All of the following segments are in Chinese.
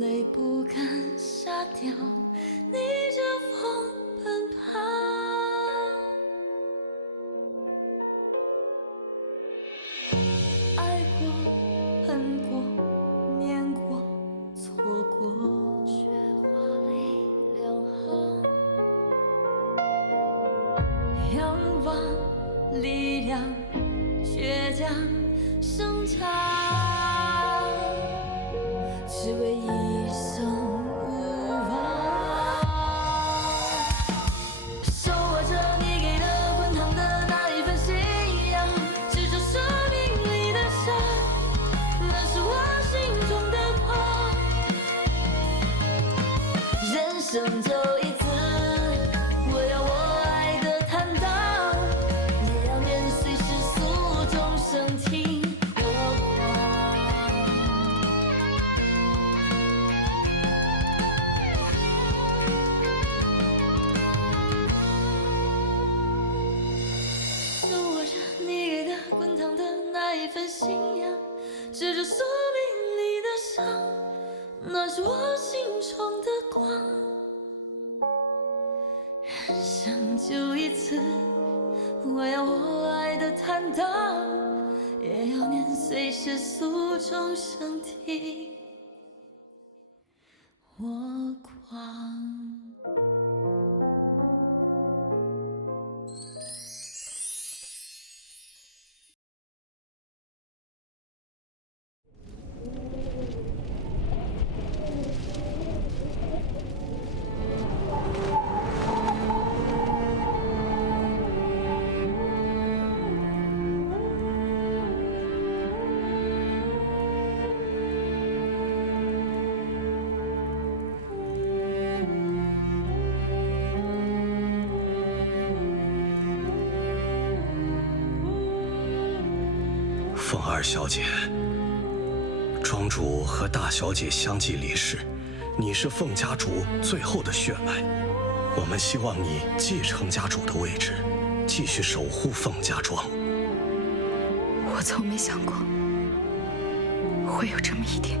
泪不敢下掉，逆着风奔跑。爱过，恨过，念过，错过，雪花里两行。仰望力量，倔强生长，只为一生无望。手握着你给的滚烫的那一份信仰，执着生命里的伤，那是我心中的光。人生走一次，我要我爱的坦荡，也要面随世俗众生听我狂。手握着你给的滚烫的那一份信仰，执着生命里的伤，那是我心中的光。人生就一次，我要我爱的坦荡，也要年岁世俗众生听我狂。凤二小姐，庄主和大小姐相继离世，你是凤家主最后的血脉，我们希望你继承家主的位置，继续守护凤家庄。我从没想过会有这么一天。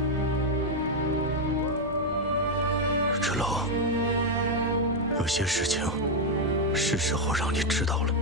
芷楼，有些事情是时候让你知道了。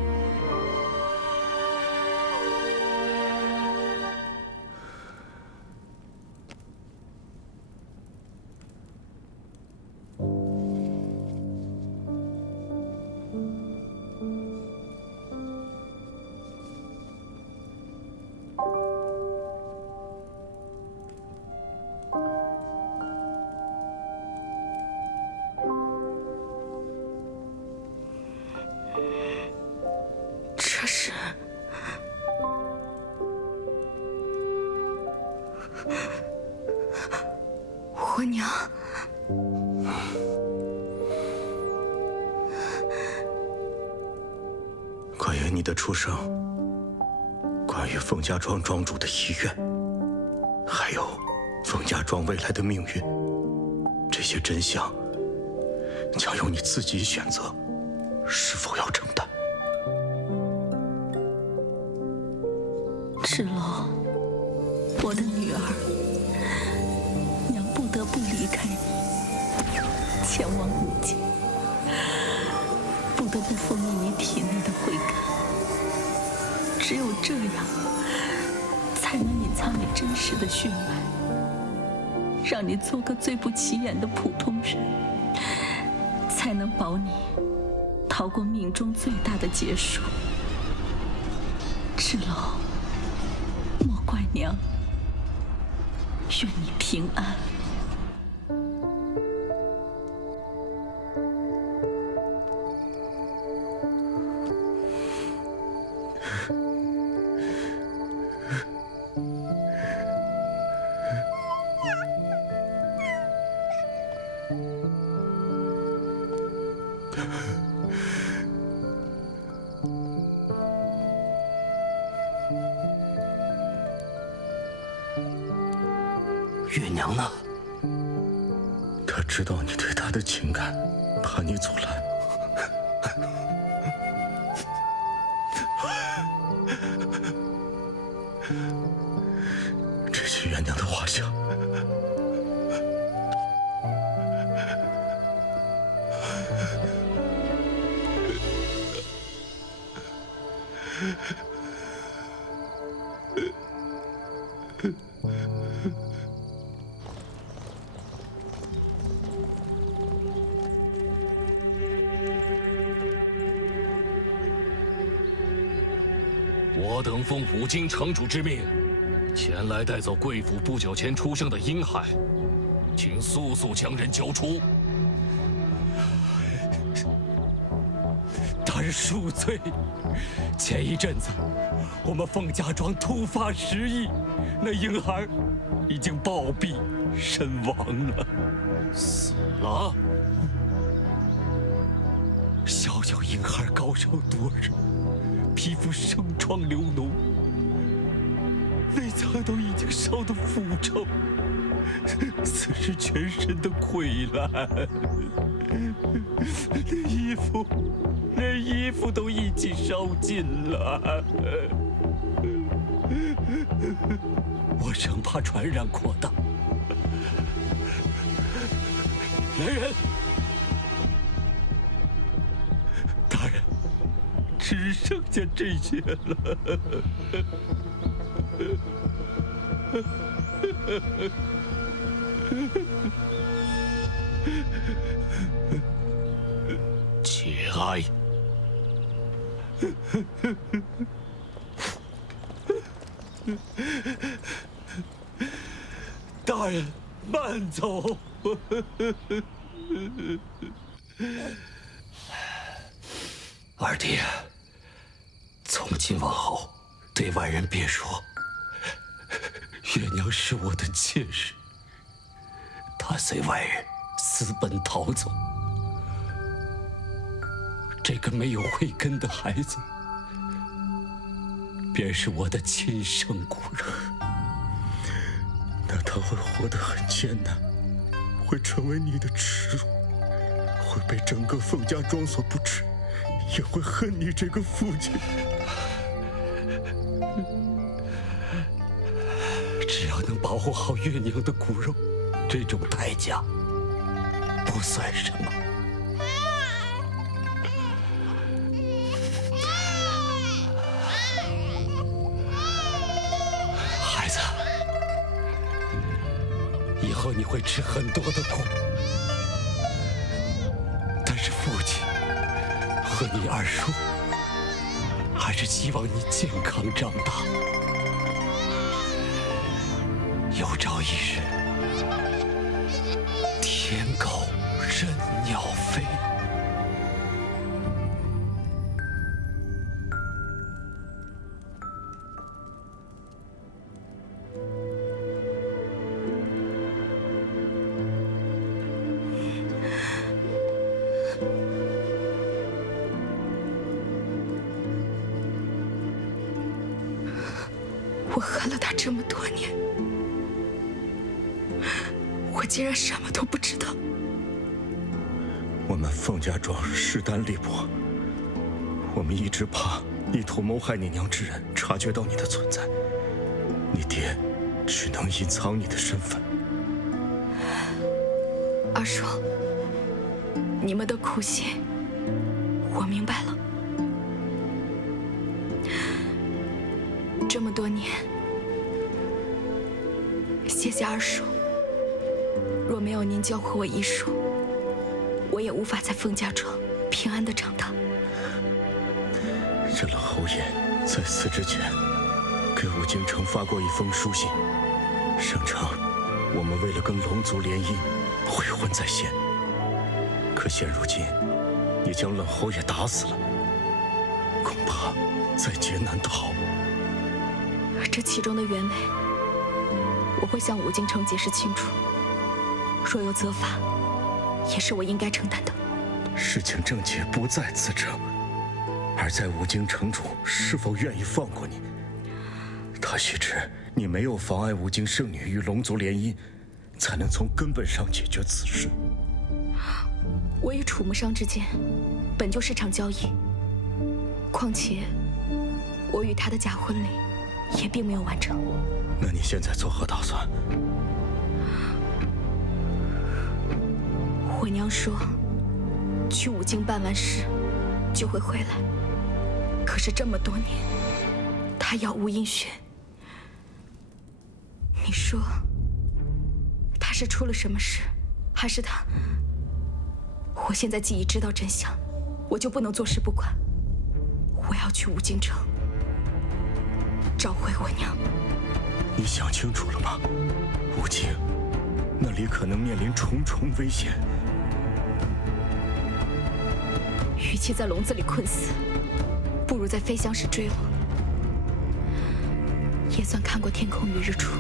这是我娘。关于你的出生，关于凤家庄庄主的遗愿，还有凤家庄未来的命运，这些真相将由你自己选择是否要承担。芷楼，我的女儿，娘不得不离开你，前往五界，不得不封印你体内的慧根。只有这样，才能隐藏你真实的血脉，让你做个最不起眼的普通人，才能保你逃过命中最大的劫数。芷楼，莫怪娘，愿你平安。月娘呢？她知道你对她的情感，怕你阻拦。这是月娘的画像，等奉五京城主之命，前来带走贵府不久前出生的婴孩，请速速将人交出。大人恕罪。前一阵子，我们凤家庄突发失疫，那婴孩已经暴毙身亡了。死了？小小婴孩高烧多日，皮肤生疮流脓，内脏都已经烧得腐臭，此时全身的溃烂，连衣服都一起烧尽了。我生怕传染扩大。来人！大人，只剩下这些了。节哀。大人，慢走。二弟，从今往后，对外人别说，月娘是我的妾室，她随外人私奔逃走。这个没有慧根的孩子，便是我的亲生骨肉。那他会活得很艰难，会成为你的耻辱，会被整个凤家庄所不齿，也会恨你这个父亲。只要能保护好月娘的骨肉，这种代价不算什么。孩子，以后你会吃很多的苦，但是父亲和你二叔还是希望你健康长大。有朝一日，天狗任鸟飞。我恨了他这么多年，我竟然什么都不知道。我们凤家庄势单力薄，我们一直怕意图谋害你娘之人察觉到你的存在，你爹只能隐藏你的身份。二叔，你们的苦心，我明白了。这么多年，谢谢二叔。若没有您教会我医术，我也无法在凤家庄平安的长大。这冷侯爷在死之前，给武京城发过一封书信，声称我们为了跟龙族联姻，悔婚在先。可现如今，你将冷侯爷打死了，恐怕在劫难逃。这其中的原委，我会向武京城解释清楚。若有责罚，也是我应该承担的。事情症结不在此者，而在武京城主是否愿意放过你。他须知你没有妨碍武京圣女与龙族联姻，才能从根本上解决此事。我与楚木商之间本就是场交易，况且我与他的假婚礼也并没有完成。那你现在作何打算？我娘说，去武京办完事就会回来。可是这么多年，她杳无音讯。你说，她是出了什么事，还是她？我现在既已知道真相，我就不能坐视不管。我要去武京城，召回我娘。你想清楚了吗？无尽，那里可能面临重重危险。与其在笼子里困死，不如在飞翔时坠落，也算看过天空与日出。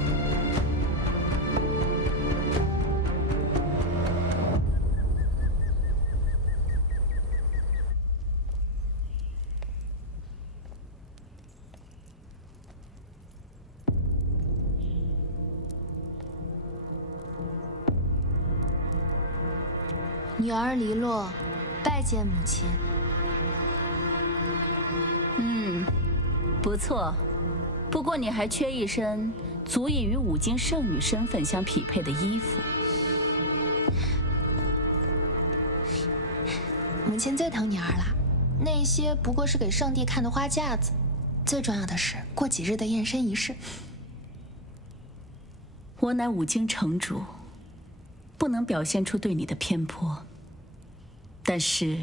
女儿黎落，拜见母亲。不错，不过你还缺一身足以与五经圣女身份相匹配的衣服。母亲最疼女儿了，那些不过是给圣帝看的花架子，最重要的是过几日的验身仪式。我乃五经城主，不能表现出对你的偏颇，但是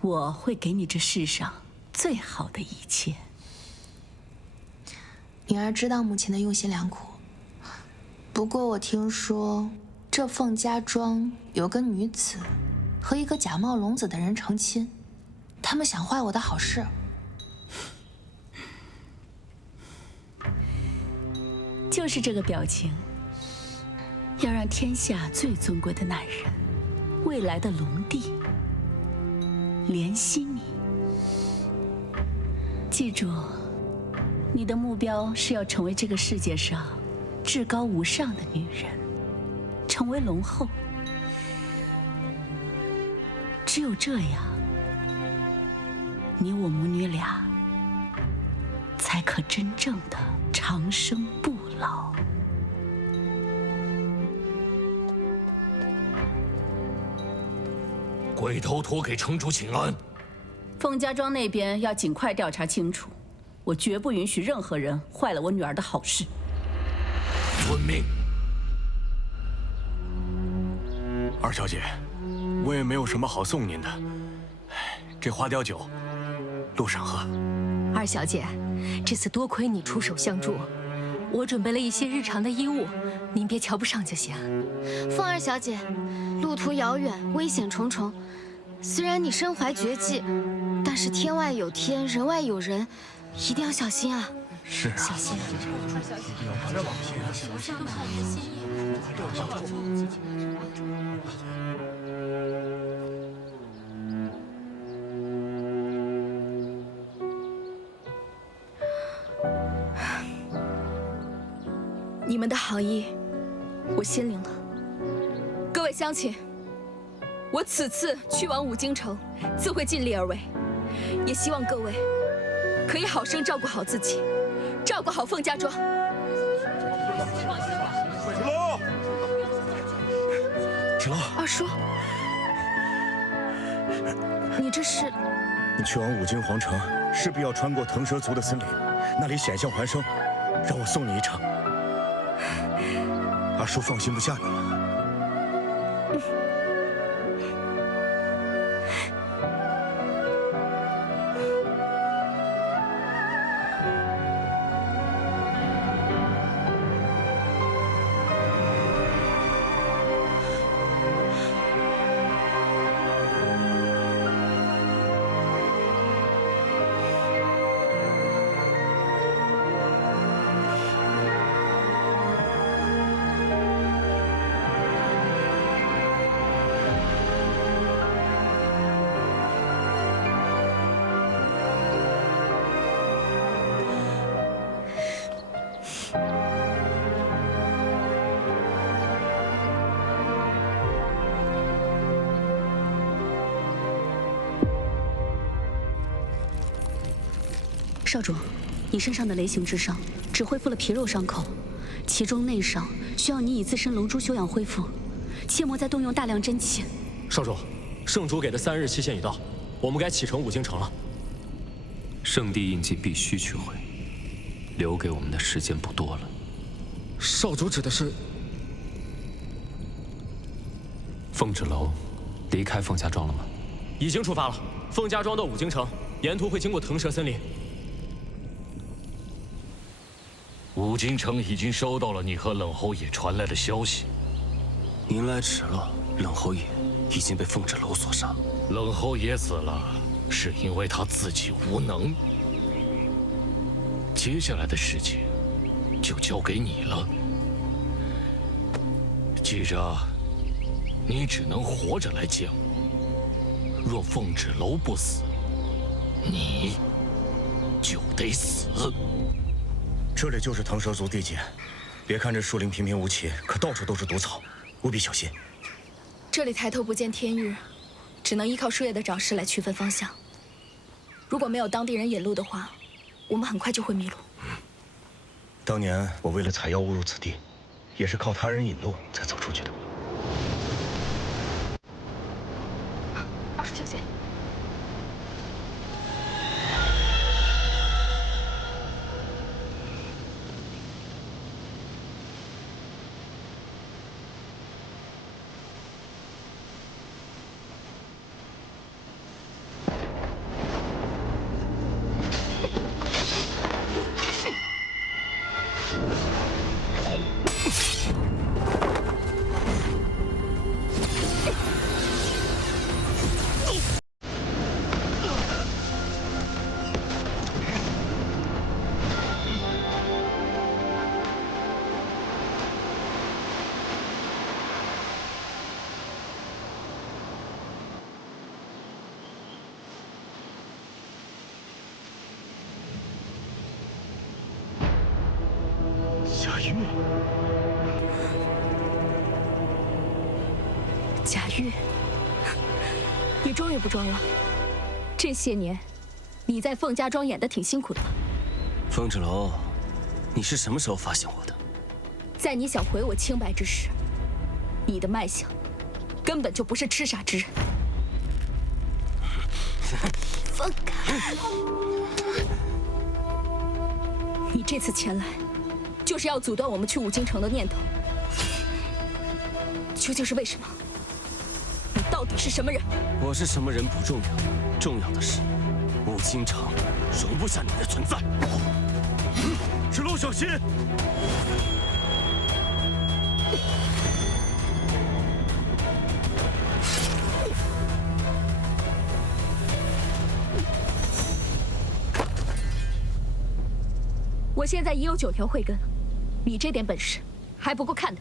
我会给你这世上最好的一切。女儿知道母亲的用心良苦，不过我听说这凤家庄有个女子和一个假冒龙子的人成亲，他们想坏我的好事。就是这个表情，要让天下最尊贵的男人，未来的龙帝怜惜你。记住，你的目标是要成为这个世界上至高无上的女人，成为龙后。只有这样，你我母女俩才可真正的长生不老。鬼头陀给城主请安。凤家庄那边要尽快调查清楚，我绝不允许任何人坏了我女儿的好事。遵命。二小姐，我也没有什么好送您的，这花雕酒，路上喝。二小姐，这次多亏你出手相助，我准备了一些日常的衣物，您别瞧不上就行。凤二小姐，路途遥远，危险重重。虽然你身怀绝技，但是天外有天，人外有人，一定要小心啊！是啊，小心。你们的好意，我心领了。各位乡亲，我此次去往五京城，自会尽力而为，也希望各位可以好生照顾好自己，照顾好凤家庄。芷洛，二叔，你这是？你去往五京皇城，势必要穿过腾蛇族的森林，那里险象环生，让我送你一程。二叔放心不下你了。少主，你身上的雷形之伤只恢复了皮肉伤口，其中内伤需要你以自身龙珠休养恢复，切莫再动用大量真气。少主，圣主给的3日期限已到，我们该启程五京城了。圣地印记必须取回，留给我们的时间不多了。少主指的是？凤芷楼离开凤家庄了吗？已经出发了，凤家庄到五京城，沿途会经过腾蛇森林。武京城已经收到了你和冷侯爷传来的消息。您来迟了，冷侯爷已经被凤轾楼所杀。冷侯爷死了，是因为他自己无能。接下来的事情就交给你了。记着，你只能活着来见我。若凤轾楼不死，你就得死。这里就是腾蛇族地界，别看这树林平平无奇，可到处都是毒草，务必小心。这里抬头不见天日，只能依靠树叶的长势来区分方向。如果没有当地人引路的话，我们很快就会迷路。当年我为了采药误入此地，也是靠他人引路才走出去的。二叔小姐。贾玉，你终于不装了。这些年，你在凤家庄演得挺辛苦的吧？凤轾楼，你是什么时候发现我的？在你想毁我清白之时，你的脉象根本就不是痴傻之人。放开！你这次前来，就是要阻断我们去武京城的念头。究竟是为什么？你到底是什么人？我是什么人不重要，重要的是，武京城容不下你的存在。芷龙，小心！我现在已有9条慧根，你这点本事还不够看的。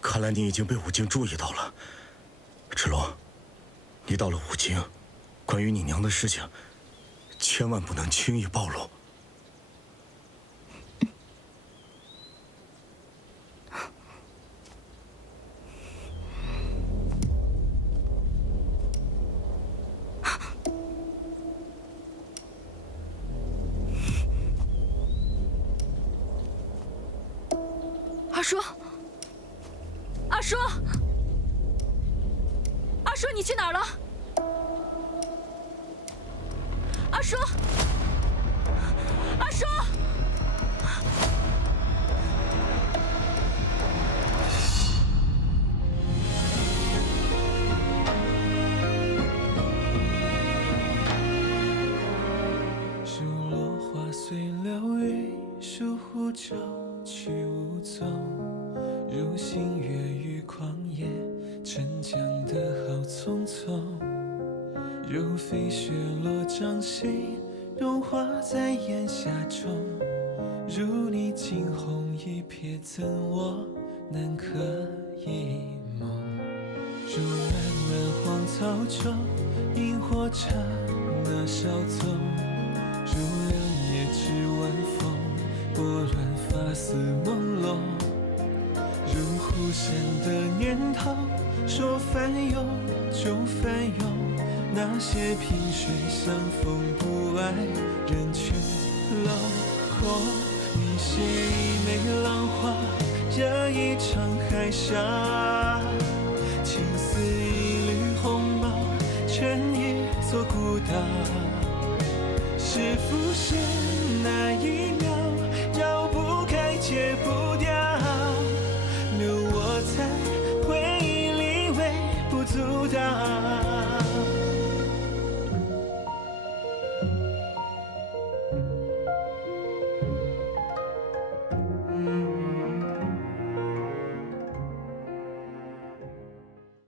看来你已经被武京注意到了，芷龙，你到了武京，关于你娘的事情，千万不能轻易暴露。二叔，二叔，二叔，你去哪儿了？二叔，二叔！树落花随流雨，疏忽舟去无踪。如星月于旷野，沉江的好匆匆。如飞雪落掌心，融化在檐下中。如你惊鸿一瞥，怎我难可一梦？如漫漫荒草中，萤火刹那稍纵。如两夜之晚风，拨乱发丝朦胧。如忽闪的念头，说翻涌就翻涌。那些萍水相逢不爱，人却楼空。你写一枚浪花，惹一场海沙。情似一缕鸿毛，成一座孤岛。是浮现那一秒，绕不开戒不掉。留我在回忆里微不足道。